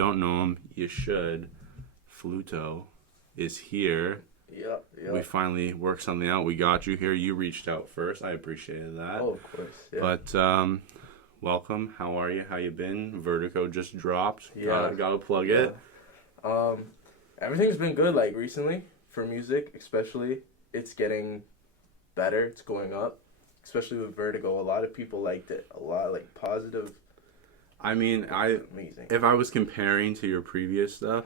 Don't know him, you should. Fluto is here. Yeah, yeah. We finally worked something out. We got you here. You reached out first. I appreciated that. Oh, of course. Yeah. But welcome. How are you? How you been? Vertigo just dropped. Yeah. Gotta plug yeah. it. Everything's been good, like, recently, for music, especially. It's getting better. It's going up, especially with Vertigo. A lot of people liked it. A lot, like, positive. I mean, Amazing. if I was comparing to your previous stuff,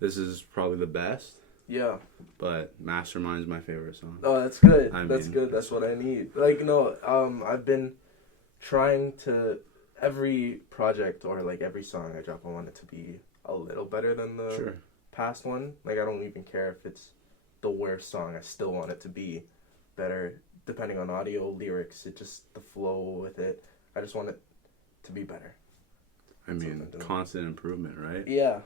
this is probably the best. Yeah. But Mastermind's my favorite song. Oh, that's good. That's good. That's what I need. Like, no, I've been trying to, every project or, like, every song I drop, I want it to be a little better than the past one. Like, I don't even care if it's the worst song. I still want it to be better, depending on audio, lyrics, it just, the flow with it. I just want it to be better. I mean, constant improvement, right? Yeah.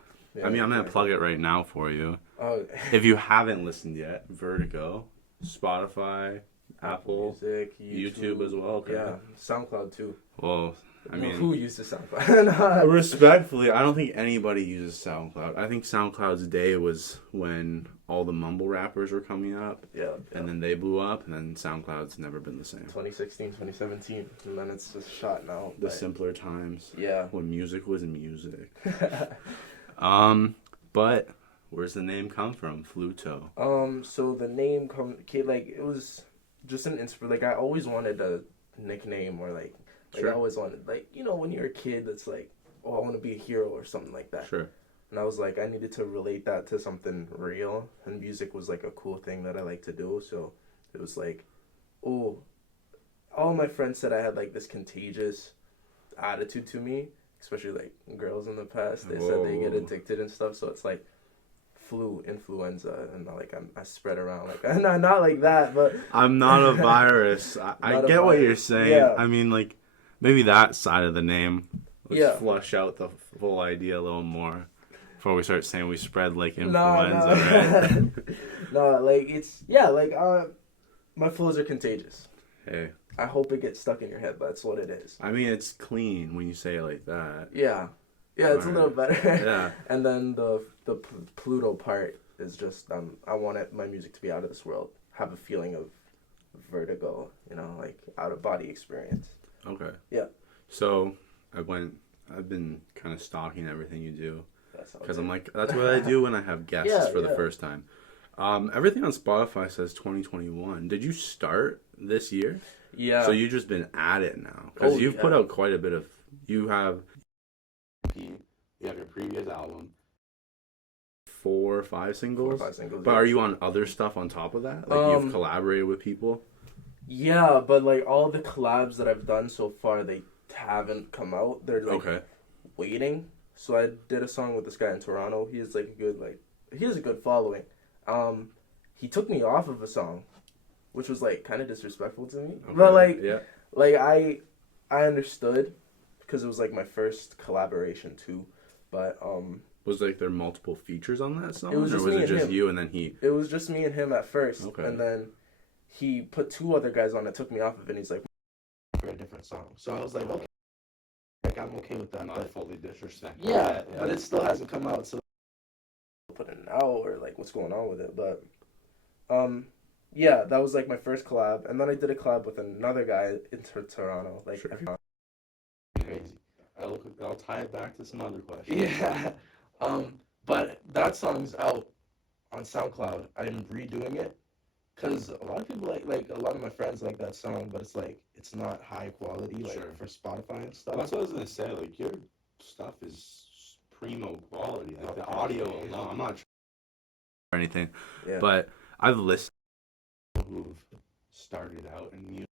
I mean, I'm going to plug it right now for you. Oh. If you haven't listened yet, Vertigo, Spotify, Apple, Music, YouTube as well. Okay. Yeah, SoundCloud too. Well, I mean, who uses SoundCloud? Respectfully, I don't think anybody uses SoundCloud. I think SoundCloud's day was when all the mumble rappers were coming up. Yeah. And then they blew up, and then SoundCloud's never been the same. 2016, 2017, and then it's just shot now. The simpler times. Yeah. When music was music. But where's the name come from? Fluto. So the name it was just an like, I always wanted a nickname or like Sure. I always wanted, like, you know, when you're a kid that's like, oh, I want to be a hero or something like that. Sure. And I was like, I needed to relate that to something real, and music was like a cool thing that I like to do. So it was like, oh, all my friends said I had like this contagious attitude to me, especially like girls in the past. They said they get addicted and stuff. So it's like influenza, and like I spread around, like not like that, but I'm not a virus. I get what you're saying. Yeah. I mean, like, maybe that side of the name. Let's Yeah. flush out the full idea a little more before we start saying we spread like influenza, No. right? No, like, it's, my flows are contagious. Hey. I hope it gets stuck in your head. That's what it is. I mean, it's clean when you say it like that. Yeah. Yeah, it's a little better. Yeah. And then the Pluto part is just, I want my music to be out of this world. Have a feeling of vertigo, you know, like out of body experience. Okay. Yeah. So I've been kind of stalking everything you do. Because I'm it. like, that's what I do when I have guests for the first time. Everything on Spotify says 2021. Did you start this year? Yeah. So you've just been at it now. Because you've put out quite a bit of... You have your previous album. 4 or 5 singles? 4 or 5 singles. But are you on other stuff on top of that? Like, you've collaborated with people? Yeah, but like all the collabs that I've done so far, they haven't come out. They're like waiting. So I did a song with this guy in Toronto. He has like he has a good following. He took me off of a song, which was like kind of disrespectful to me. Okay. But like I understood, because it was like my first collaboration too. But was like there multiple features on that song, it was or just was me it and just him. you and then he? It was just me and him at first, okay. And then he put 2 other guys on it, took me off of it, and he's like, for a different song. So I was like, okay. Like, I'm okay with that. Not fully disrespectful. Yeah, but it still hasn't come out, so I'll put it now, or like what's going on with it. But yeah, that was like my first collab, and then I did a collab with another guy in Toronto. Like, crazy. I'll tie it back to some other questions. Yeah. But that song's out on SoundCloud. I'm redoing it because a lot of people like a lot of my friends like that song, but it's like it's not high quality for Spotify and stuff. Well, that's what I was gonna say. Like, your stuff is primo quality. Like the audio alone. I'm not trying or anything, but I've listened to people who've started out and you.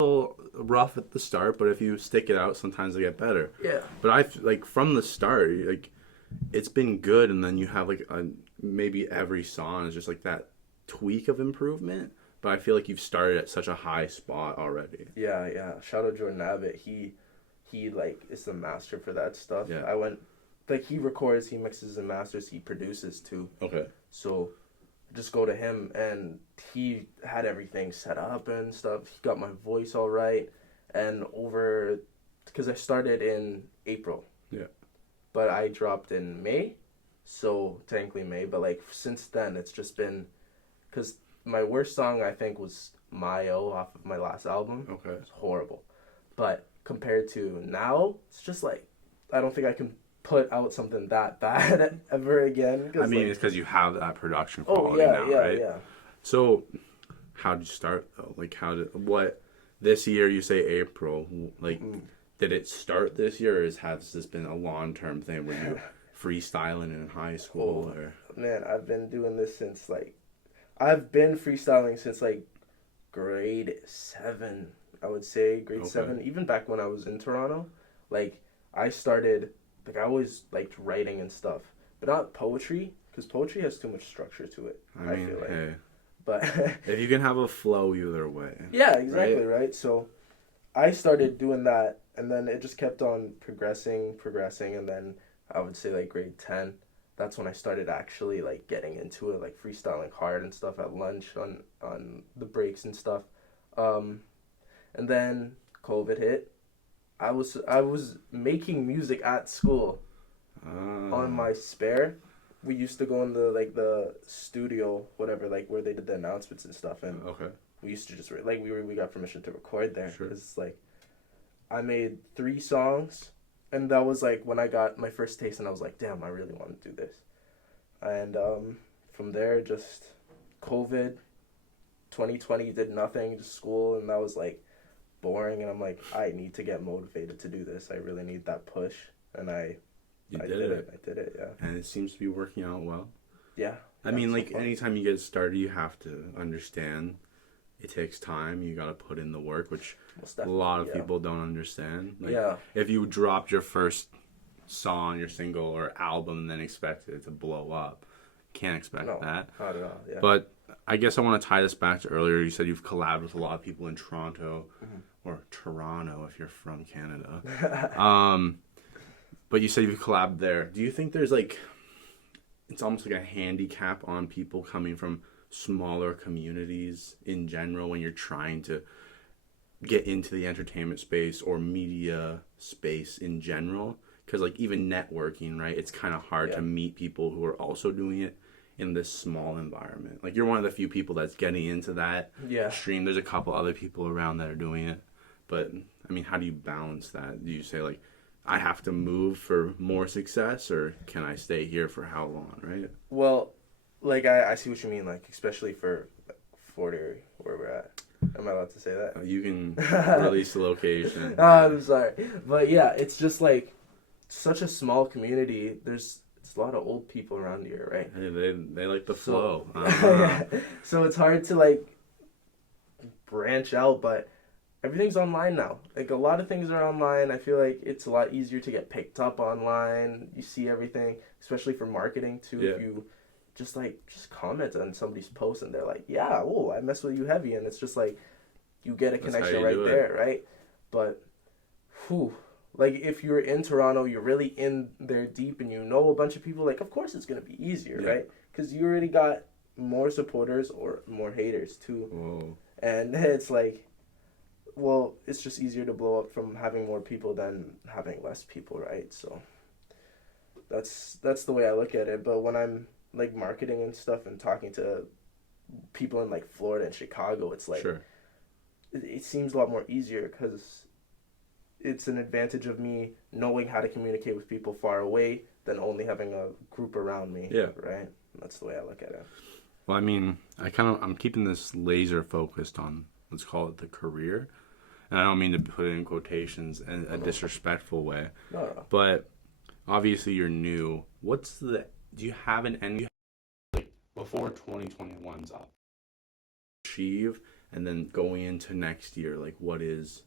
A little rough at the start, but if you stick it out, sometimes they get better. Yeah. But I like from the start, like it's been good, and then you have like maybe every song is just like that tweak of improvement. But I feel like you've started at such a high spot already. Yeah. Shout out Jordan Abbott. He like is the master for that stuff. Yeah. I went like he records, he mixes and masters, he produces too. Okay. So just go to him, and he had everything set up and stuff. He got my voice all right, and because I started in April. Yeah. but I dropped in May, so technically May. But like since then, it's just been because my worst song I think was Mayo off of my last album. Okay. It's horrible, but compared to now, it's just like I don't think I can put out something that bad ever again. I mean, like, it's because you have that production quality now, right? Yeah. So, how did you start though? Like, what this year? You say April. Like, did it start this year, or has this been a long-term thing where you freestyling in high school? Or man, I've been doing this since like I've been freestyling since like grade 7. I would say grade 7, even back when I was in Toronto. Like I started, like I always liked writing and stuff, but not poetry because poetry has too much structure to it. I feel like. Hey, but if you can have a flow either way. Yeah, exactly, right? So I started doing that, and then it just kept on progressing, and then I would say like grade 10, that's when I started actually like getting into it, like freestyling hard and stuff at lunch on the breaks and stuff. And then COVID hit. I was making music at school on my spare. We used to go in the studio, whatever, like where they did the announcements and stuff, and we used to just we got permission to record there because like I made 3 songs, and that was like when I got my first taste, and I was like, damn, I really want to do this. And from there, just COVID, 2020 did nothing, just school, and that was like boring, and I'm like, I need to get motivated to do this. I really need that push, and I did it. I did it, yeah. And it seems to be working out well. Yeah. I mean, like, anytime you get started, you have to understand it takes time. You got to put in the work, which a lot of people don't understand. Like, if you dropped your first song, your single or album, and then expect it to blow up, can't expect that. Not at all, yeah. But I guess I want to tie this back to earlier. You said you've collabed with a lot of people in Toronto, or Toronto if you're from Canada. But you said you've collabed there. Do you think there's like, it's almost like a handicap on people coming from smaller communities in general when you're trying to get into the entertainment space or media space in general? Because like even networking, right? It's kind of hard to meet people who are also doing it in this small environment. Like you're one of the few people that's getting into that stream. There's a couple other people around that are doing it. But I mean, how do you balance that? Do you say like, I have to move for more success, or can I stay here for how long, right? Well, like I see what you mean, like especially for Fort Erie, where we're at. Am I allowed to say that? You can release the location. I'm sorry. But yeah, it's just like such a small community. There's a lot of old people around here, right? Hey, they like the flow. So it's hard to like branch out, but everything's online now. Like a lot of things are online. I feel like it's a lot easier to get picked up online. You see everything, especially for marketing too. If you just comment on somebody's post and they're like, yeah, oh, I mess with you heavy, and it's just like you get a connection right there, right? But like if you're in Toronto, you're really in there deep and you know a bunch of people, like of course it's gonna be easier, right? Because you already got more supporters or more haters too. Whoa. And it's like, well, it's just easier to blow up from having more people than having less people, right? So that's the way I look at it. But when I'm like marketing and stuff and talking to people in like Florida and Chicago, it's like it seems a lot more easier because it's an advantage of me knowing how to communicate with people far away than only having a group around me. Yeah. Right? That's the way I look at it. Well, I mean, I'm keeping this laser focused on, let's call it the career. And I don't mean to put it in quotations in a disrespectful way. No. But obviously you're new. Do you have an end like before 2021's up? Achieve, and then going into next year, like what is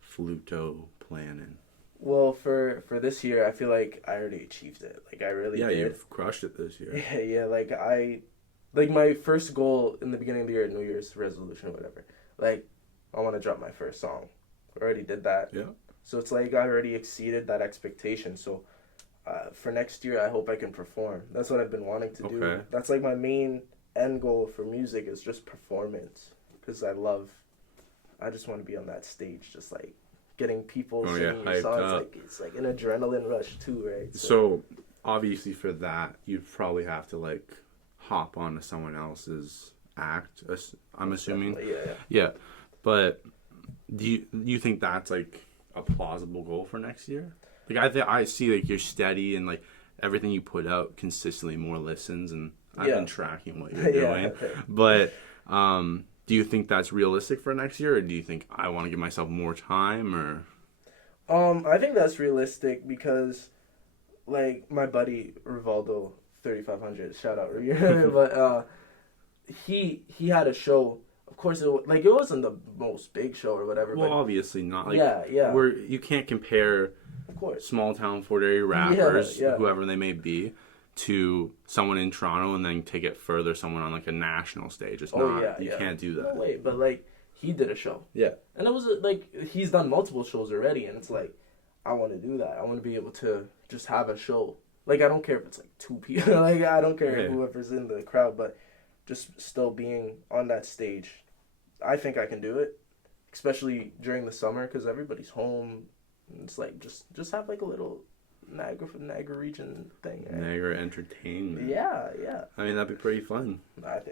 Fluto planning? Well, for this year, I feel like I already achieved it. Like I really did. You've crushed it this year. Yeah, like my first goal in the beginning of the year, New Year's resolution or whatever, like I want to drop my first song. I already did that. Yeah. So it's like I already exceeded that expectation. So for next year, I hope I can perform. That's what I've been wanting to do. That's like my main end goal for music is just performance. Because I just want to be on that stage just like getting people singing your songs. It's like an adrenaline rush too, right? So obviously for that, you'd probably have to like hop onto someone else's act. I'm assuming. Yeah. But do you think that's like a plausible goal for next year? Like I see like you're steady and like everything you put out consistently more listens, and I've been tracking what you're doing. But do you think that's realistic for next year, or do you think I want to give myself more time, or? I think that's realistic because, like, my buddy Rivaldo 3500, shout out, but he had a show. Of course, it wasn't the most big show or whatever. Well, but obviously not. Like, yeah. You can't compare, of course, small town Fort area rappers, whoever they may be, to someone in Toronto and then take it further, someone on like a national stage. It's not. You can't do that. No way. But like, he did a show. Yeah. And it was like he's done multiple shows already, and it's like, I want to do that. I want to be able to just have a show. Like, I don't care if it's like 2 people. Like, I don't care whoever's in the crowd, but just still being on that stage, I think I can do it, especially during the summer because everybody's home. It's like just have like a little Niagara region thing. Right? Niagara entertainment. Yeah. I mean, that'd be pretty fun.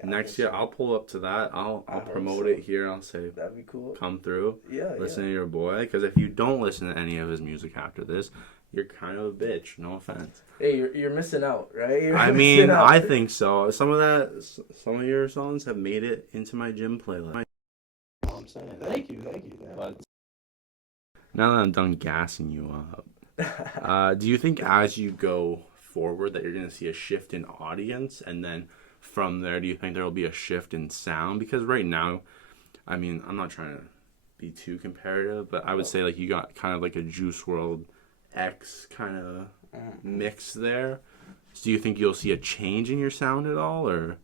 Next year, I'll pull up to that. I'll promote it here. I'll say that'd be cool. Come through. Listen to your boy, because if you don't listen to any of his music after this, you're kind of a bitch. No offense. Hey, you're missing out, right? I think so. Some of your songs have made it into my gym playlist. I'm saying thank you. But now that I'm done gassing you up, do you think as you go forward that you're going to see a shift in audience, and then from there, do you think there will be a shift in sound? Because right now, I mean, I'm not trying to be too comparative, but I would say like you got kind of like a Juice WRLD X kind of mix there. So do you think you'll see a change in your sound at all, or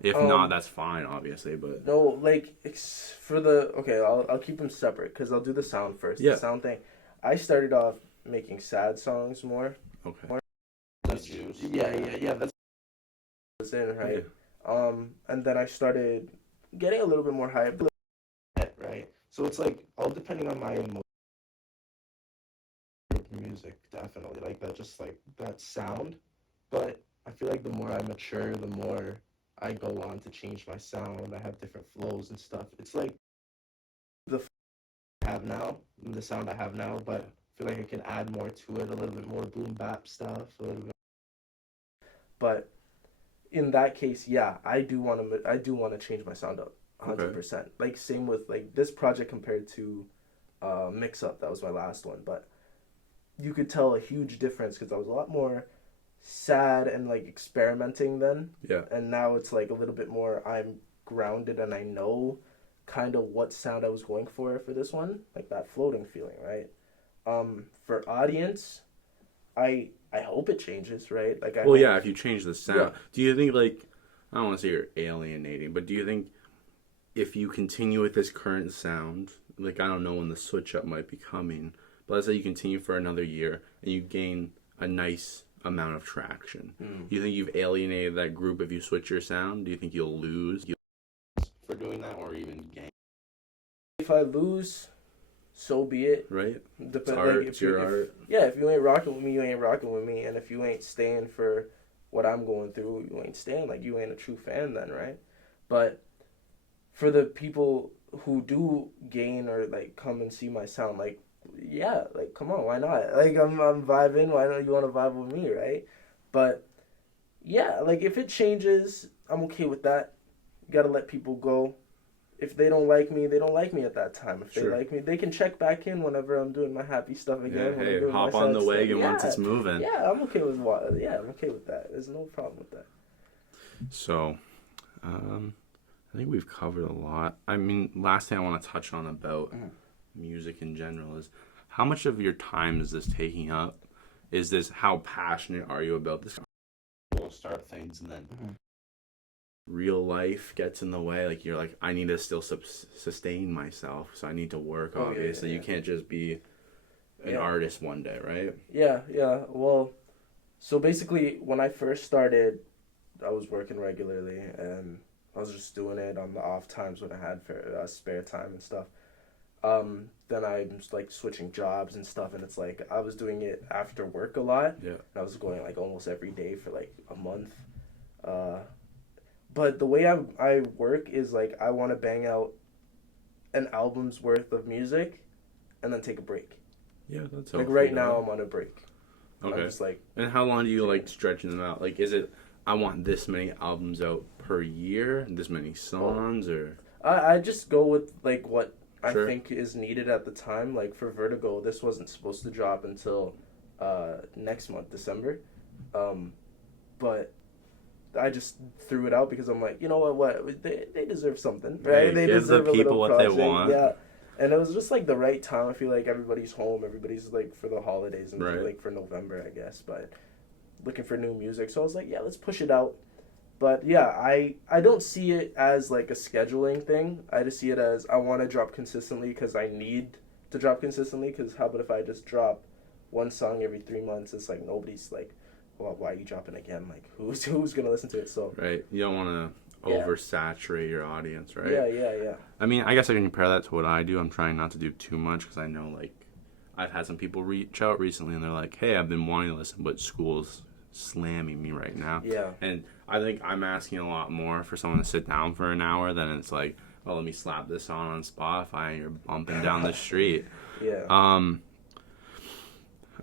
if not, that's fine, obviously. But no, like I'll keep them separate because I'll do the sound first. Yeah. The sound thing. I started off making sad songs more. Okay. That's Juice. Yeah. That's in right. Yeah. And then I started getting a little bit more hype. Right. So it's like all depending on my music, definitely like that, just like that sound. But I feel like the more I mature, the more I go on to change my sound. I have different flows and stuff. It's like the sound I have now, but I feel like I can add more to it, a little bit more boom bap stuff, a little bit. But in that case, yeah, I do want to change my sound up 100%. Okay. Like same with like this project compared to Mix Up. That was my last one, but you could tell a huge difference because I was a lot more sad and like experimenting then. Yeah. And now it's like a little bit more I'm grounded and I know kind of what sound I was going for this one, like that floating feeling, right? For audience, I hope it changes, right? Like if you change the sound, do you think like I don't want to say you're alienating, but do you think if you continue with this current sound, like I don't know when the switch up might be coming, but let's say you continue for another year and you gain a nice amount of traction. Do you think you've alienated that group if you switch your sound? Do you think you'll lose for doing that, or even gain? If I lose, so be it. Right. It's art. It's your art. If you ain't rocking with me, you ain't rocking with me. And if you ain't staying for what I'm going through, you ain't staying. Like, you ain't a true fan then, right? But for the people who do gain or, like, come and see my sound, like, yeah, like, come on, why not? Like, I'm vibing. Why don't you want to vibe with me, right? But, yeah, like, if it changes, I'm okay with that. You got to let people go. If they don't like me, they don't like me at that time. If they like me, they can check back in whenever I'm doing my happy stuff again. Yeah, hey, hop on the wagon once it's moving. Yeah, I'm okay with that. There's no problem with that. So, I think we've covered a lot. I mean, last thing I want to touch on about music in general is how much of your time is this taking up? Is this how passionate are you about this? We'll start things and then real life gets in the way. Like you're like, I need to still sustain myself, so I need to work. Obviously, you can't just be an artist one day, right? Yeah. Well, so basically, when I first started, I was working regularly and I was just doing it on the off times when I had spare time and stuff. Then I'm like switching jobs and stuff, and it's like I was doing it after work a lot. Yeah. And I was going like almost every day for like a month. But the way I work is like I want to bang out an album's worth of music, and then take a break. Yeah, that's like right now I'm on a break. Okay. I'm just like. And how long do you like stretching them out? Like, is it I want this many albums out per year, this many songs, or? I just go with like what Sure. I think is needed at the time. Like for Vertigo, this wasn't supposed to drop until next month, December. But I just threw it out because I'm like, you know what they deserve something, right? Hey, they give deserve the people what they want. Yeah. And it was just like the right time. I feel like everybody's home, everybody's like for the holidays and Right. like for November, I guess, but looking for new music. So I was like, yeah, let's push it out. But yeah, I don't see it as like a scheduling thing. I just see it as I want to drop consistently because I need to drop consistently. Because how about if I just drop one song every 3 months? It's like nobody's like, well, why are you dropping again? Like who's gonna listen to it? So right, you don't want to oversaturate your audience, right? Yeah. I mean, I guess I can compare that to what I do. I'm trying not to do too much because I know like I've had some people reach out recently and they're like, hey, I've been wanting to listen, but school's slamming me right now. Yeah. And I think I'm asking a lot more for someone to sit down for an hour than it's like, oh, let me slap this on Spotify and you're bumping down the street. Yeah. I'm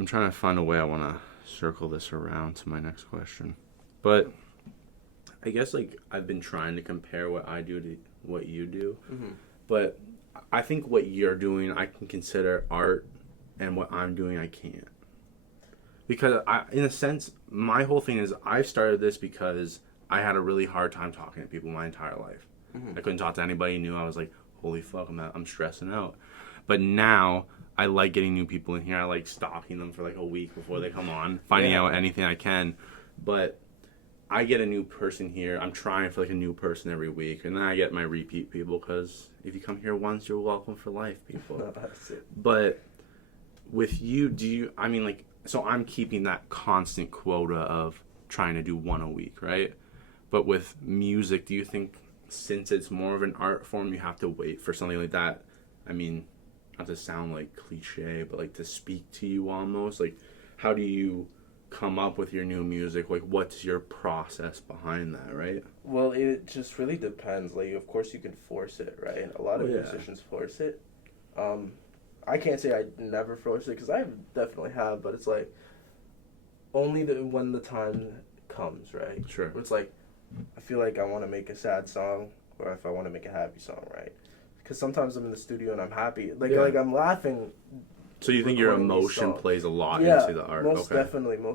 trying to find a way I want to circle this around to my next question. But I guess like I've been trying to compare what I do to what you do. Mm-hmm. But I think what you're doing I can consider art and what I'm doing I can't. Because in a sense, my whole thing is I started this because I had a really hard time talking to people my entire life. Mm-hmm. I couldn't talk to anybody new. I was like, holy fuck, I'm stressing out. But now I like getting new people in here. I like stalking them for like a week before they come on, finding out anything I can. But I get a new person here. I'm trying for like a new person every week. And then I get my repeat people because if you come here once, you're welcome for life, people. That's it. But with you, so I'm keeping that constant quota of trying to do one a week, right? But with music, do you think since it's more of an art form, you have to wait for something like that? I mean, not to sound like cliche, but like to speak to you almost. Like, how do you come up with your new music? Like, what's your process behind that, right? Well, it just really depends. Like, of course, you can force it, right? A lot of musicians force it. I can't say I never force it because I definitely have, but it's like only when the time comes, right? Sure. It's like I feel like I want to make a sad song or if I want to make a happy song, right? Because sometimes I'm in the studio and I'm happy, like I'm laughing. So you think your emotion plays a lot into the art? Most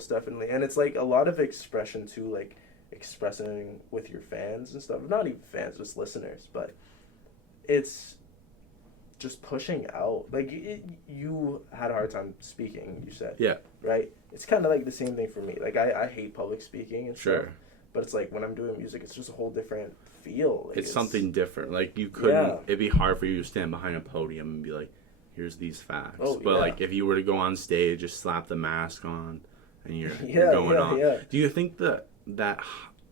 definitely, and it's like a lot of expression too, like expressing with your fans and stuff. Not even fans, just listeners, but it's just pushing out. Like you had a hard time speaking, you said. Yeah. Right? It's kind of like the same thing for me. Like I hate public speaking and stuff. But it's like when I'm doing music, it's just a whole different feel. Like, it's something different. Like you couldn't, it'd be hard for you to stand behind a podium and be like, here's these facts. But like if you were to go on stage, just slap the mask on and you're going on. Yeah. Do you think that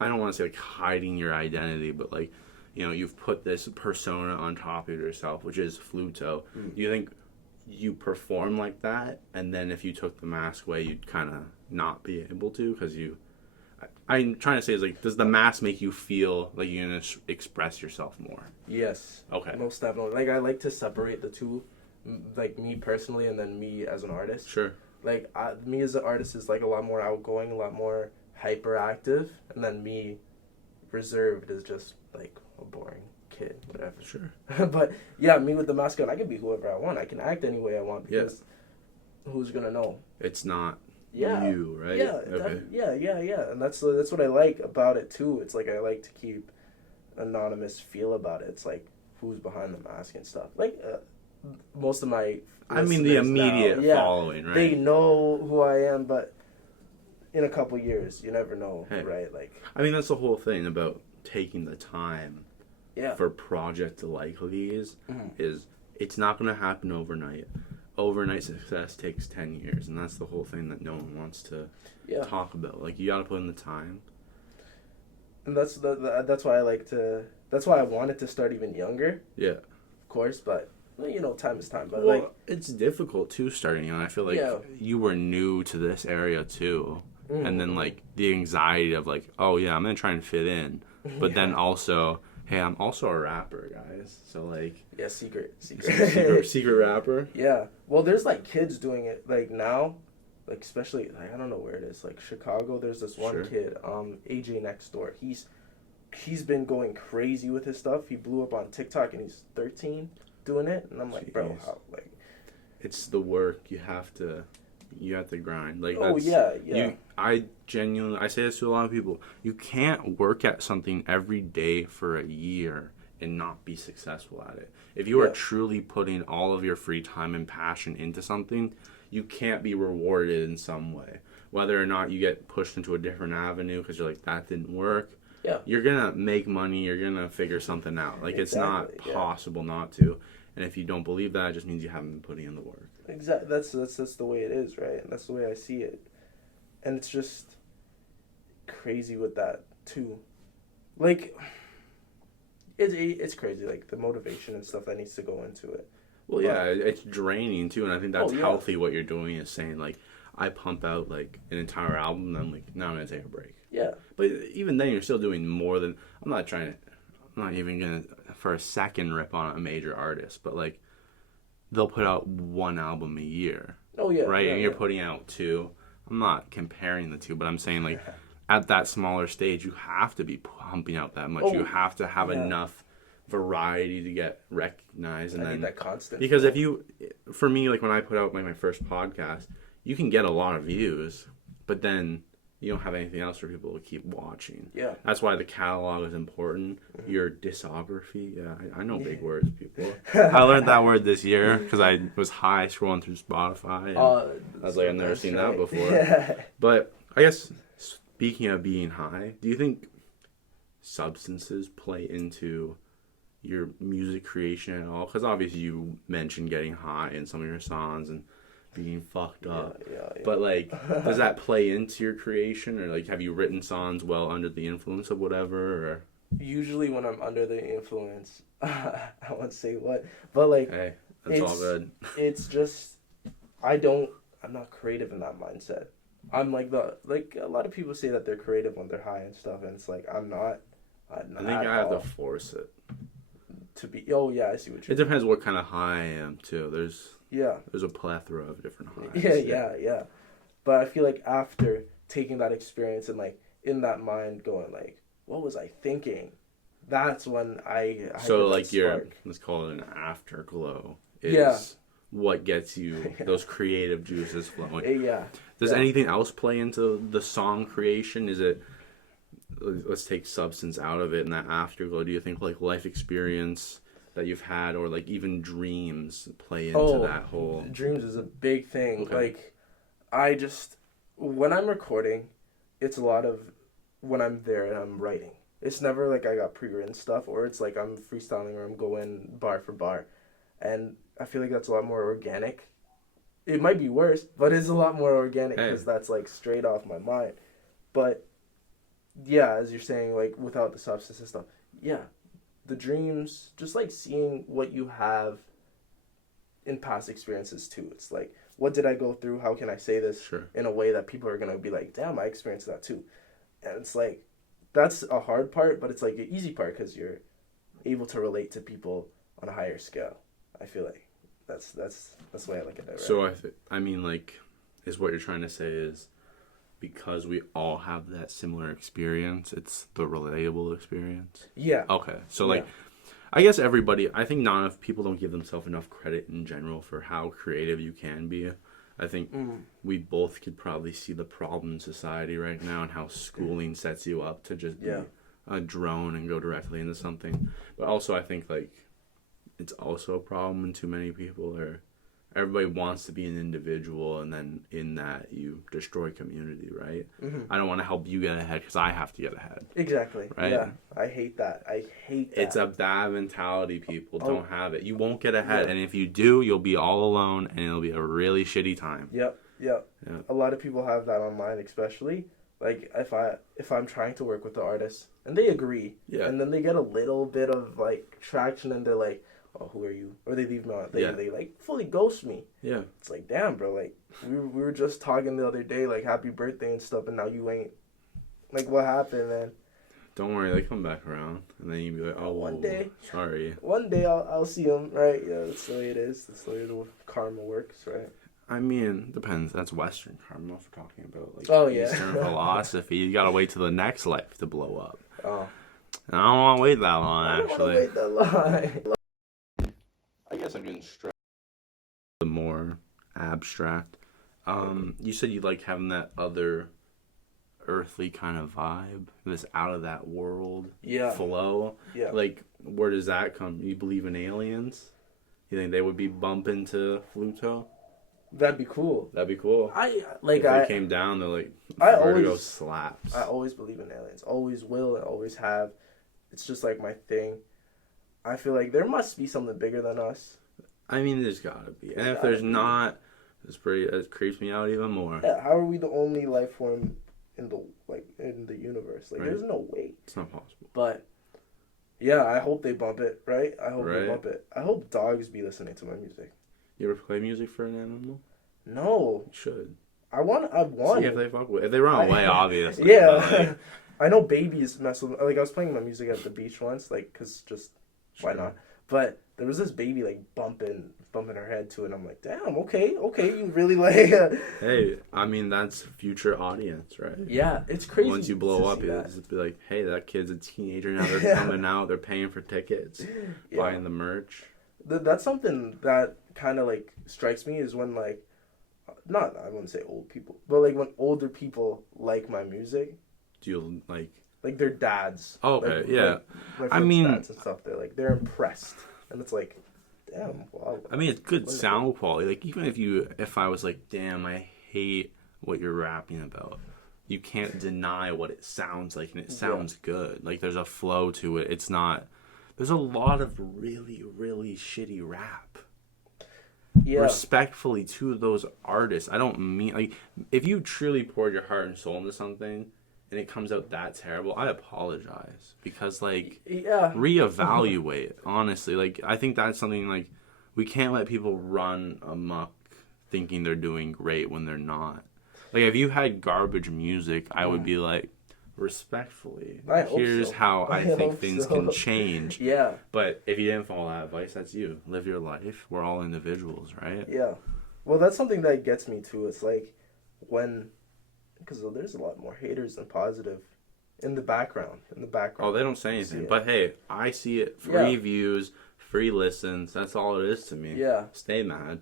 I don't want to say like hiding your identity, but like, you know, you've put this persona on top of yourself, which is Fluto. Do you think you perform like that, and then if you took the mask away, you'd kind of not be able to? Because I'm trying to say is like, does the mask make you feel like you're going to express yourself more? Yes. Okay. Most definitely. Like I like to separate the two, like me personally and then me as an artist. Sure. Like me as an artist is like a lot more outgoing, a lot more hyperactive, and then me reserved is just like a boring kid, whatever. Sure. But yeah, me with the mask on, I can be whoever I want. I can act any way I want because who's gonna know? It's not yeah. you, right? Yeah, okay. Yeah. And that's what I like about it too. It's like I like to keep anonymous feel about it. It's like who's behind the mask and stuff. Like most of my the immediate following, right? They know who I am, but in a couple years, you never know, right? Like I mean, that's the whole thing about taking the time for projects like these is it's not going to happen overnight. Overnight success takes 10 years, and that's the whole thing that no one wants to talk about. Like, you got to put in the time. And that's why I wanted to start even younger. Yeah. Of course, but time is time. But it's difficult too starting. I feel like you were new to this area too, and then the anxiety of oh yeah, I'm gonna try and fit in, but then also, hey, I'm also a rapper, guys. So secret rapper. Yeah. Well, there's kids doing it now, especially I don't know where it is, Chicago. There's this one kid, AJ Next Door. He's been going crazy with his stuff. He blew up on TikTok and he's 13 doing it, and I'm like, bro, how it's the work. You have to grind. I say this to a lot of people. You can't work at something every day for a year and not be successful at it. If you are truly putting all of your free time and passion into something, you can't be rewarded in some way. Whether or not you get pushed into a different avenue because you're that didn't work. Yeah. You're going to make money. You're going to figure something out. It's not possible not to. And if you don't believe that, it just means you haven't been putting in the work. Exactly. That's the way it is, right? And that's the way I see it. And it's just crazy with that, too. It's crazy, the motivation and stuff that needs to go into it. Well, yeah, it's draining, too. And I think that's healthy what you're doing is saying, I pump out, an entire album, and I'm now I'm going to take a break. Yeah. But even then, you're still doing more than... I'm not even going to, for a second, rip on a major artist. But, they'll put out one album a year. Oh, yeah. Right? Yeah, and you're putting out two. I'm not comparing the two, but I'm saying, at that smaller stage, you have to be pumping out that much. You have to have enough variety to get recognized. And I need that constant. Because for me, when I put out, my first podcast, you can get a lot of views, but then... you don't have anything else for people to keep watching. Yeah. That's why the catalog is important. Mm-hmm. Your discography. Yeah, I know big words, people. I learned that word this year because I was high scrolling through Spotify. And I was I've never seen that before. Yeah. But I guess, speaking of being high, do you think substances play into your music creation at all? Because obviously you mentioned getting high in some of your songs and being fucked up. Yeah. But does that play into your creation, or have you written songs well under the influence of whatever? Or usually when I'm under the influence, I won't say what, but hey, that's all good. It's just I'm not creative in that mindset. I'm a lot of people say that they're creative when they're high and stuff, and it's I'm not. I think I have to force it to be. Oh yeah, I see what you're. It depends what kind of high I am too. There's a plethora of different highs. Yeah. But I feel after taking that experience and in that mind going what was I thinking? That's when I let's call it an afterglow. What gets you those creative juices flowing. Yeah. Does anything else play into the song creation? Is it, let's take substance out of it and that afterglow, do you think life experience that you've had, or even dreams play into that whole... Dreams is a big thing. Okay. When I'm recording, it's a lot of when I'm there and I'm writing. It's never I got pre-written stuff, or it's I'm freestyling, or I'm going bar for bar. And I feel that's a lot more organic. It might be worse, but it's a lot more organic because that's straight off my mind. But yeah, as you're saying, without the substance and stuff, yeah. The dreams, just seeing what you have in past experiences too. It's what did I go through? How can I say this in a way that people are going to be damn, I experienced that too. And it's that's a hard part, but it's an easy part because you're able to relate to people on a higher scale. I feel that's the way I look at it. Right? So is what you're trying to say is, because we all have that similar experience, it's the relatable experience? Yeah. Okay. So, I guess I think not enough people don't give themselves enough credit in general for how creative you can be. I think we both could probably see the problem in society right now and how schooling sets you up to just be a drone and go directly into something. But also, I think, it's also a problem in too many people, or everybody wants to be an individual, and then in that you destroy community, right? Mm-hmm. I don't want to help you get ahead because I have to get ahead. Exactly. Right? Yeah. I hate that. It's a bad mentality. People don't have it. You won't get ahead. Yeah. And if you do, you'll be all alone, and it'll be a really shitty time. Yep. A lot of people have that online, especially. If I'm trying to work with the artist, and they agree, and then they get a little bit of, traction, and they're oh, who are you? Or they leave me on. They like fully ghost me. Yeah. It's like, damn, bro. Like we were just talking the other day, like happy birthday and stuff, and now you ain't. Like, what happened, man? Don't worry, they come back around, and then you be like, oh, one day, sorry. One day I'll see them, right? Yeah, that's the way it is. That's the way the karma works, right? I mean, depends. That's Western karma if we're talking about, like, Eastern philosophy. You gotta wait till the next life to blow up. Oh. And I don't want to wait that long, actually. I don't want to wait that long. I guess I'm getting stressed. The more abstract. You said you like having that other earthly kind of vibe, this out of that world flow. Yeah. Like, where does that come? You believe in aliens? You think they would be bumping to Fluto? That'd be cool. That'd be cool. If they came down, they're like, Vertigo slaps. I always believe in aliens. Always will and always have. It's just like my thing. I feel like there must be something bigger than us. I mean, there's gotta be. And if there's not, it creeps me out even more. Yeah, how are we the only life form in the universe? Like, there's no way. It's not possible. But yeah, I hope they bump it, right? I hope they bump it. I hope dogs be listening to my music. You ever play music for an animal? No. You should. I want. See if they fuck with. If they run away, obviously. Yeah. I know babies mess with. Like, I was playing my music at the beach once, like, cause just why not? But there was this baby like bumping her head to it, and I'm like, damn, okay, you really like. Hey, I mean, that's future audience, right? Yeah, it's crazy. Once you blow up, you'll just be like, hey, that kid's a teenager now. They're coming out. They're paying for tickets, buying the merch. That's something that kind of like strikes me is when like, I wouldn't say old people, but like when older people like my music. Do you like their dads? Oh, okay, like, yeah. I mean, dads and stuff. They're impressed, and it's like, damn. Wow. I mean, it's good sound quality. Like, even if I was like, damn, I hate what you're rapping about, you can't deny what it sounds like, and it sounds good. Like, there's a flow to it. It's not. There's a lot of really, really shitty rap. Yeah. Respectfully to those artists, I don't mean like if you truly poured your heart and soul into something and it comes out that terrible, I apologize because reevaluate. Honestly, like I think that's something like we can't let people run amok thinking they're doing great when they're not. Like if you had garbage music, I would be like, respectfully, here's how I think things can change. Yeah. But if you didn't follow that advice, that's you. Live your life. We're all individuals, right? Yeah. Well, that's something that gets me too. It's like because there's a lot more haters than positive in the background. Oh, they don't say anything. But hey, I see it. Free views, free listens. That's all it is to me. Yeah. Stay mad.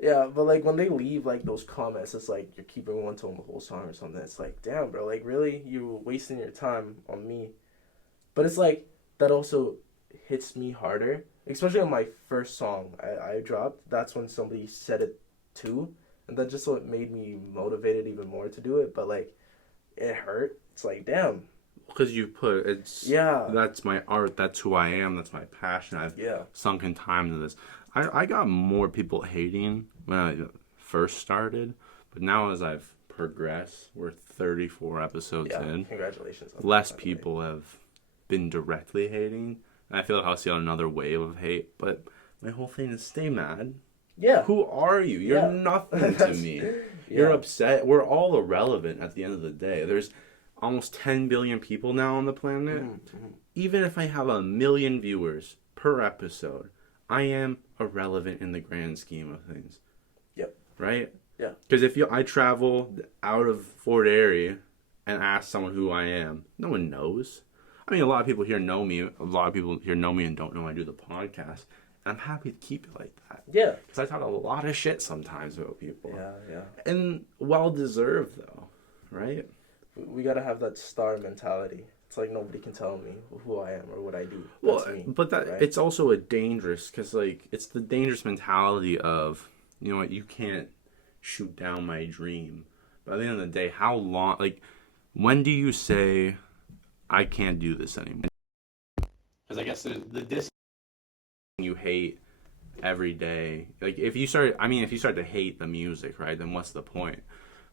Yeah, but like when they leave like those comments, it's like you're keeping one tone the whole song or something. It's like, damn, bro, like really, you're wasting your time on me. But it's like that also hits me harder, especially on my first song I dropped. That's when somebody said it too, and that just what made me motivated even more to do it. But like, it hurt. It's like, damn. Because you put that's my art. That's who I am. That's my passion. I've sunk in time to this. I got more people hating when I first started, but now as I've progressed, we're 34 episodes in. Congratulations. Less people have been directly hating. And I feel like I'll see another wave of hate, but my whole thing is stay mad. Yeah. Who are you? You're nothing to me. You're upset. We're all irrelevant at the end of the day. There's almost 10 billion people now on the planet. Mm-hmm. Even if I have 1 million viewers per episode, I am irrelevant in the grand scheme of things. Yep. Right? Yeah. Because I travel out of Fort Erie and ask someone who I am, no one knows. I mean, a lot of people here know me. A lot of people here know me and don't know I do the podcast. And I'm happy to keep it like that. Yeah. Because I talk a lot of shit sometimes about people. Yeah. And well-deserved, though. Right? We got to have that star mentality. It's like nobody can tell me who I am or what I do. That's me, but it's also a dangerous, because like it's the dangerous mentality of, you know what, you can't shoot down my dream. But at the end of the day, how long, like, when do you say, I can't do this anymore? Because I guess the distance you hate every day, like if you start to hate the music, right, then what's the point?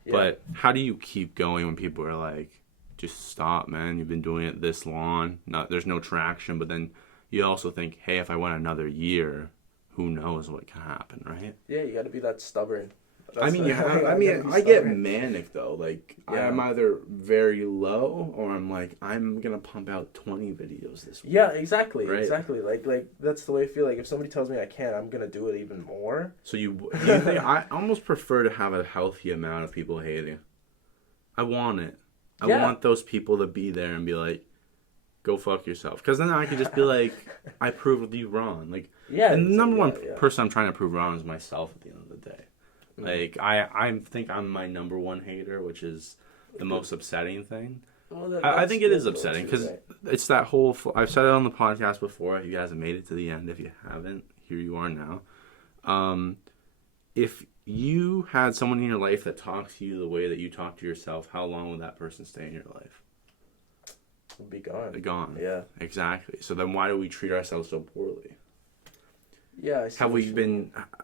Yeah. But how do you keep going when people are like, just stop, man. You've been doing it this long. There's no traction. But then you also think, hey, if I went another year, who knows what can happen, right? Yeah, you got to be that stubborn. I get manic though. Like, I'm either very low or I'm like, I'm gonna pump out 20 videos this week. Yeah, exactly, right? exactly. Like that's the way I feel. Like if somebody tells me I can't, I'm gonna do it even more. So you think I almost prefer to have a healthy amount of people hating. I want it. I want those people to be there and be like, go fuck yourself. Because then I could just be like, I proved you wrong. Like, and the number one person I'm trying to prove wrong is myself at the end of the day. Like, I think I'm my number one hater, which is the most upsetting thing. Well, I think it is upsetting because it's that whole... I've said it on the podcast before. You guys have made it to the end. If you haven't, here you are now. If you had someone in your life that talks to you the way that you talk to yourself, how long would that person stay in your life? Would be gone. Gone. Yeah. Exactly. So then why do we treat ourselves so poorly? Yeah,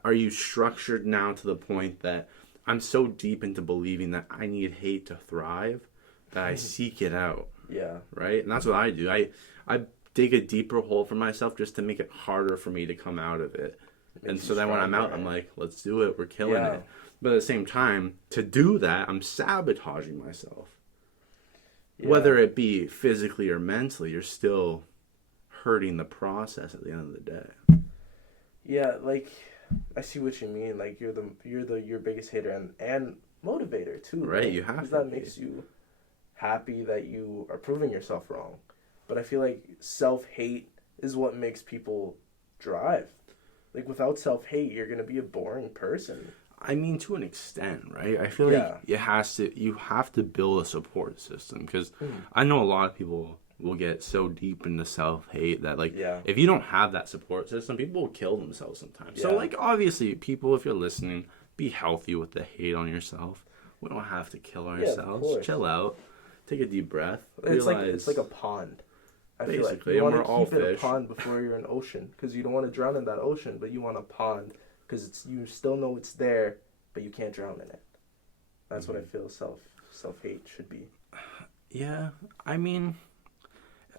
are you structured now to the point that I'm so deep into believing that I need hate to thrive that I seek it out? Yeah. Right? And that's what I do. I dig a deeper hole for myself just to make it harder for me to come out of it. And so then when I'm out, I'm like, let's do it. We're killing it. But at the same time, to do that, I'm sabotaging myself. Yeah. Whether it be physically or mentally, you're still hurting the process at the end of the day. Yeah, like I see what you mean. Like you're your biggest hater and motivator too. Right, you have to. Because that makes you happy that you are proving yourself wrong. But I feel like self-hate is what makes people drive. Like without self-hate, you're gonna be a boring person. I mean, to an extent, right? I feel like you have to build a support system because I know a lot of people will get so deep into self-hate that if you don't have that support system, people will kill themselves sometimes. Yeah. So obviously people, if you're listening, be healthy with the hate on yourself. We don't have to kill ourselves. Chill out. Take a deep breath. It's like a pond. I basically, feel like you want to keep it a pond before you're in an ocean because you don't want to drown in that ocean, but you want a pond because you still know it's there, but you can't drown in it. That's what I feel self-hate should be. Yeah, I mean,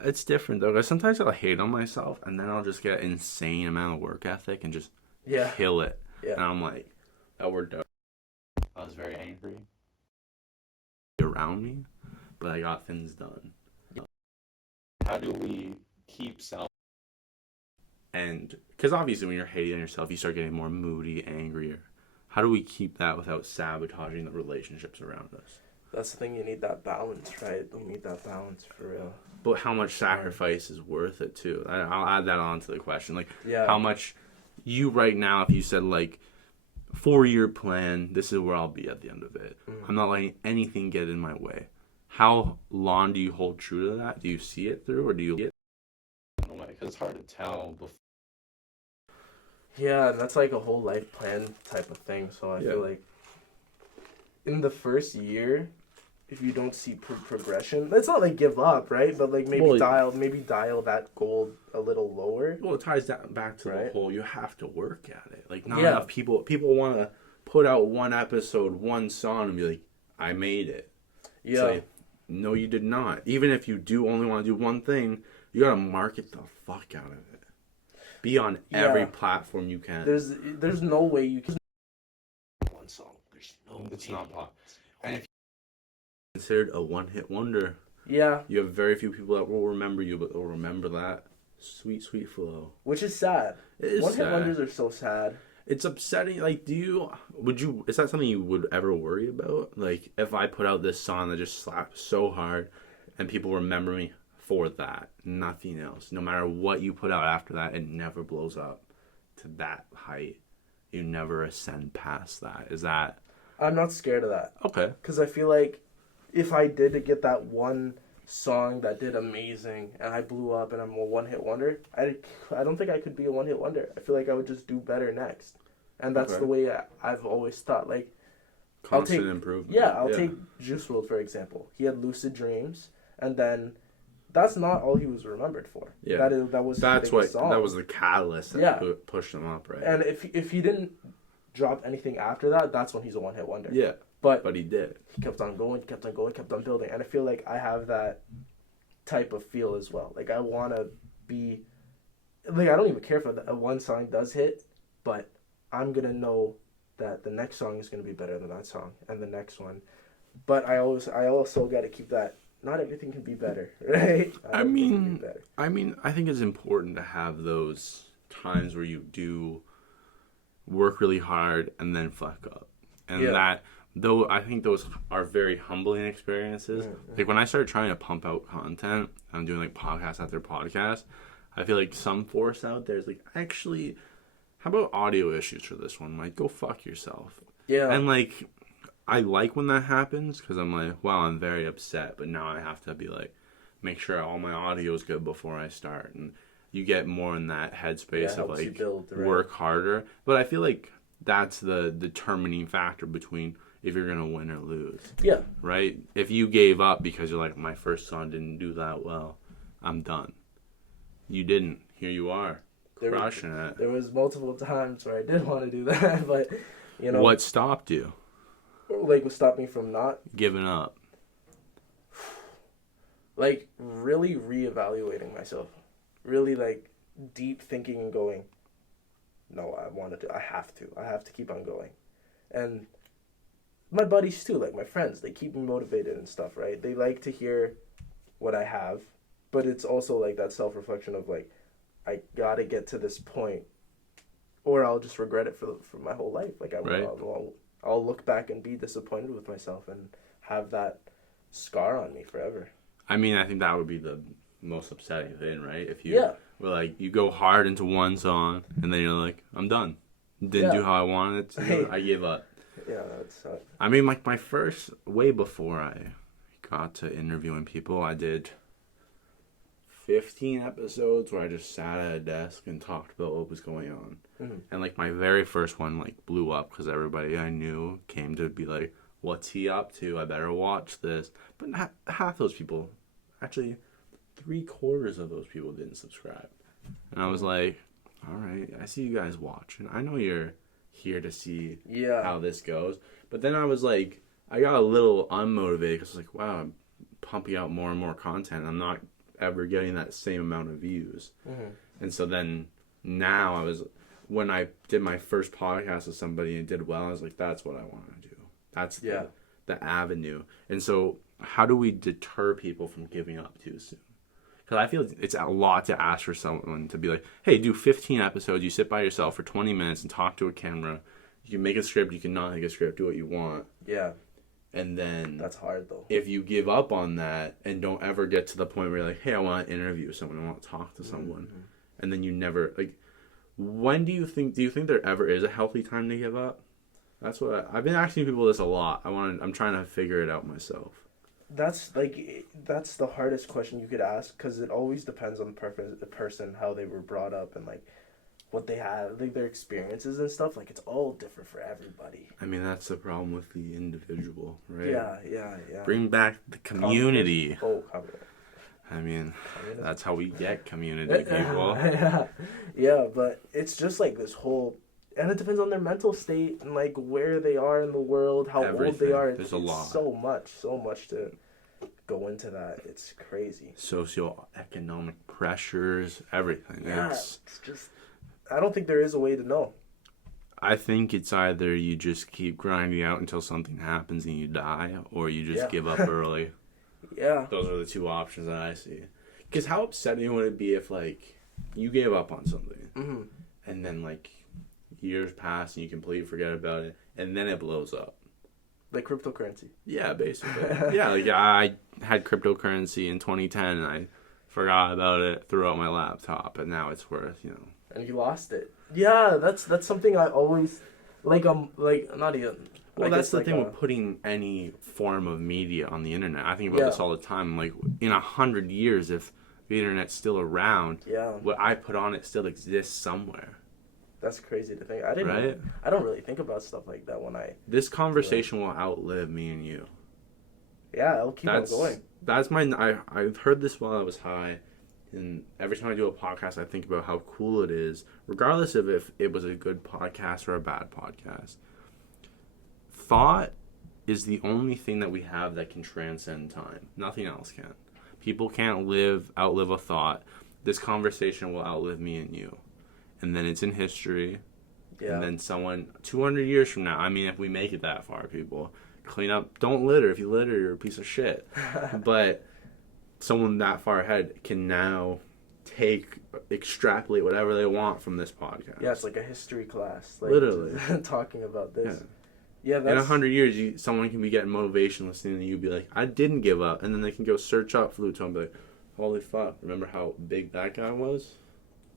it's different though. Because sometimes I'll hate on myself, and then I'll just get an insane amount of work ethic and just kill it. Yeah. And I'm like, oh, we're done. I was very angry around me, but I got things done. How do we keep self? And because obviously when you're hating on yourself, you start getting more moody, angrier. How do we keep that without sabotaging the relationships around us? That's the thing. You need that balance, right? You need that balance for real. But how much sacrifice is worth it too? I'll add that on to the question. How much you right now, if you said 4-year plan, this is where I'll be at the end of it. I'm not letting anything get in my way. How long do you hold true to that? Do you see it through, or do you get in the way? Because it's hard to tell. Yeah, that's like a whole life plan type of thing. So I feel like in the first year, if you don't see progression, it's not like give up, right? But maybe dial that goal a little lower. Well, it ties that back to the whole. You have to work at it. Not enough people want to put out one episode, one song, and be like, I made it. Yeah. No, you did not. Even if you do only want to do one thing, you gotta market the fuck out of it. Be on every platform you can. There's no way you can. One song. It's not pop. And if you're considered a one-hit wonder, you have very few people that will remember you, but they'll remember that sweet, sweet flow. Which is sad. One-hit wonders are so sad. It's upsetting. Is that something you would ever worry about? If I put out this song that just slaps so hard and people remember me for that, nothing else. No matter what you put out after that, it never blows up to that height. You never ascend past that. Is that... I'm not scared of that. Okay. Because I feel like if I did get that one song that did amazing and I blew up and I'm a one-hit wonder, I don't think I could be a one-hit wonder. I feel like I would just do better next. And that's the way I've always thought. Constant improvement. Yeah, I'll take Juice WRLD, for example. He had Lucid Dreams, and then that's not all he was remembered for. Yeah. That was the catalyst that pushed him up, right? And if he didn't drop anything after that, that's when he's a one-hit wonder. Yeah. But he did. He kept on going, kept on building. And I feel like I have that type of feel as well. I want to be like, I don't even care if one song does hit, but I'm gonna know that the next song is gonna be better than that song, and the next one. But I also got to keep that. Not everything can be better, right? I mean, I think it's important to have those times where you do work really hard and then fuck up, and that. Though I think those are very humbling experiences. Mm-hmm. Like when I started trying to pump out content, I'm doing like podcast after podcast. I feel like some force out there is like, actually, how about audio issues for this one? Like, go fuck yourself. Yeah. And like, I like when that happens because I'm like, wow, I'm very upset. But now I have to be like, make sure all my audio is good before I start. And you get more in that headspace of like, work harder. But I feel like that's the determining factor between if you're going to win or lose. Yeah. Right? If you gave up because you're like, my first song didn't do that well, I'm done. You didn't. Here you are. Crushing it. There was multiple times where I did want to do that, but, you know. What stopped you? Like, what stopped me from not? Giving up. Like, really reevaluating myself. Really, like, deep thinking and going, no, I have to keep on going. And my buddies too, like my friends, they keep me motivated and stuff, right? They like to hear what I have, but it's also like that self-reflection of like, I gotta get to this point, or I'll just regret it for my whole life. Like I'll look back and be disappointed with myself and have that scar on me forever. I mean, I think that would be the most upsetting thing, right? If you were like, you go hard into one song and then you're like, I'm done. Didn't do how I wanted to. I gave up. Yeah, that sucks. I mean, like my first, way before I got to interviewing people, I did 15 episodes where I just sat at a desk and talked about what was going on. Mm-hmm. And like my very first one like blew up because everybody I knew came to be like, what's he up to? I better watch this. But half those people, actually 3/4 of those people didn't subscribe. And I was like, all right, I see you guys watching. I know you're here to see how this goes. But then I was like, I got a little unmotivated because I was like, wow, I'm pumping out more and more content. And I'm not ever getting that same amount of views. Mm-hmm. And so then now when I did my first podcast with somebody and did well, I was like, that's what I want to do. That's the avenue. And so how do we deter people from giving up too soon? Because I feel it's a lot to ask for someone to be like, hey, do 15 episodes. You sit by yourself for 20 minutes and talk to a camera. You can make a script. You can not make a script. Do what you want. Yeah. And then... That's hard, though. If you give up on that and don't ever get to the point where you're like, hey, I want to interview someone. I want to talk to someone. Mm-hmm. And then you never... Like, when do you think there ever is a healthy time to give up? That's what I've been asking people this a lot. I'm trying to figure it out myself. That's the hardest question you could ask because it always depends on the person, how they were brought up, and like what they have, like their experiences and stuff. Like it's all different for everybody. I mean, that's the problem with the individual, right? Yeah. Bring back the community. I mean, that's how we get community people. Yeah, but it's just like this whole. And it depends on their mental state and like where they are in the world, how old they are. There's a lot. So much to go into that. It's crazy. Socioeconomic pressures, everything. Yeah, it's just. I don't think there is a way to know. I think it's either you just keep grinding out until something happens and you die, or you just give up early. Yeah. Those are the two options that I see. Because how upsetting would it be if like you gave up on something, and then like. Years pass and you completely forget about it, and then it blows up. Like cryptocurrency. Yeah, basically. Like I had cryptocurrency in 2010 and I forgot about it, threw out my laptop, and now it's worth, And you lost it. Yeah, that's something I always not even. Well, that's the thing with putting any form of media on the internet. I think about this all the time. Like in 100 years, if the internet's still around, what I put on it still exists somewhere. That's crazy to think. I don't really think about stuff like that when I... This conversation will outlive me and you. Yeah, I'll keep on going. That's I heard this while I was high, and every time I do a podcast, I think about how cool it is, regardless of if it was a good podcast or a bad podcast. Thought is the only thing that we have that can transcend time. Nothing else can. People can't outlive a thought. this conversation will outlive me and you. And then it's in history. Yeah. And then someone, 200 years from now, I mean, if we make it that far, people, clean up. Don't litter. If you litter, you're a piece of shit. But someone that far ahead can now extrapolate whatever they want from this podcast. Yeah, it's like a history class. Like, literally. Talking about this. Yeah, in 100 years, someone can be getting motivation listening to you be like, I didn't give up. And then they can go search up Fluto and be like, holy fuck, remember how big that guy was?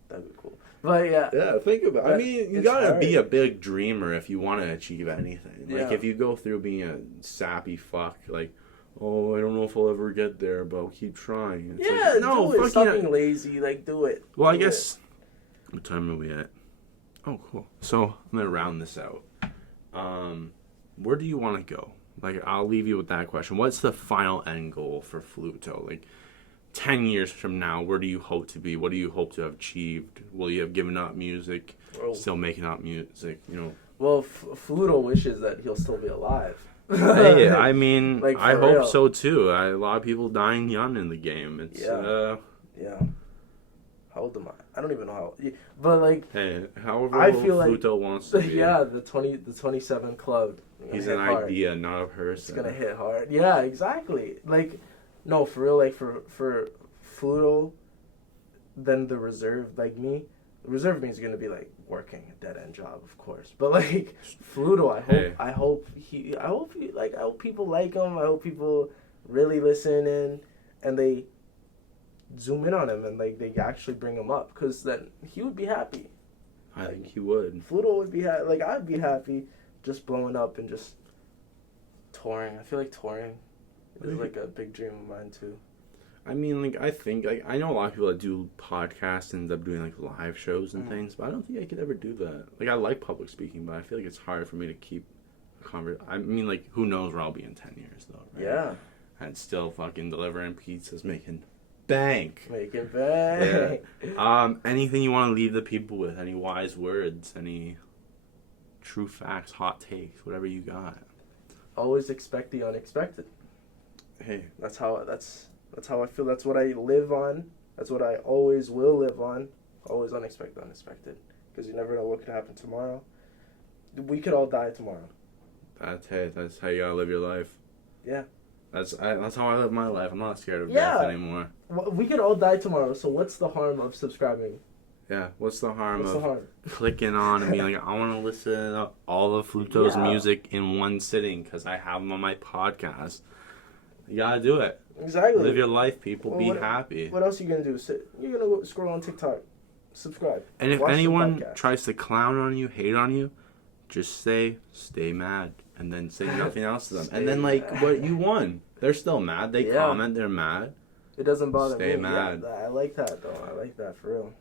That'd be cool. But yeah. Yeah, think about it. I mean, you gotta be a big dreamer if you want to achieve anything. Like, if you go through being a sappy fuck, like, oh, I don't know if I'll ever get there, but I'll keep trying. It's like, no, do it. Stop being lazy. Like, do it. Well, I guess, what time are we at? Oh, cool. So, I'm going to round this out. Where do you want to go? Like, I'll leave you with that question. What's the final end goal for Fluto? Like, 10 years from now, where do you hope to be? What do you hope to have achieved? Will you have given up music? Still making up music, you know? Well, Fluto wishes that he'll still be alive. Hey, I mean, like, I hope so too. A lot of people dying young in the game. It's yeah. How old am I? I don't even know how. But like, hey, however I feel Fluto wants to be. Yeah, the 27 club. He's an idea, not a person. It's gonna hit hard. Yeah, exactly. Like, no, for real. Like for Fluto, then the reserve, like me. The reserve means gonna be like working a dead end job, of course. But like Fluto, I hope people like him. I hope people really listen and they zoom in on him and like they actually bring him up, because then he would be happy. I think he would. Fluto would be like, I'd be happy just blowing up and just touring. I feel like touring is like a big dream of mine too. I mean, like, I think, like, I know a lot of people that do podcasts and end up doing, like, live shows and things, but I don't think I could ever do that. Like, I like public speaking, but I feel like it's hard for me to keep a conversation. I mean, like, who knows where I'll be in 10 years, though, right? Yeah. And still fucking delivering pizzas, making bank. Making bank. Yeah. Anything you want to leave the people with? Any wise words? Any true facts, hot takes, whatever you got? Always expect the unexpected. Hey. That's how I feel. That's what I live on. That's what I always will live on. Always unexpected. Because you never know what could happen tomorrow. We could all die tomorrow. That's how you gotta live your life. Yeah. That's how I live my life. I'm not scared of death anymore. We could all die tomorrow, so what's the harm of subscribing? Yeah, what's the harm of clicking on and being like, I want to listen to all of Fluto's music in one sitting because I have him on my podcast. You gotta do it. Exactly. Live your life, people. Be happy. What else are you gonna do? You're gonna go scroll on TikTok, subscribe. And if anyone tries to clown on you, hate on you, just stay mad, and then say nothing else to them. And then, like, what you won. They're still mad. They comment. They're mad. It doesn't bother me. Stay mad. Yeah, I like that, though. I like that, for real.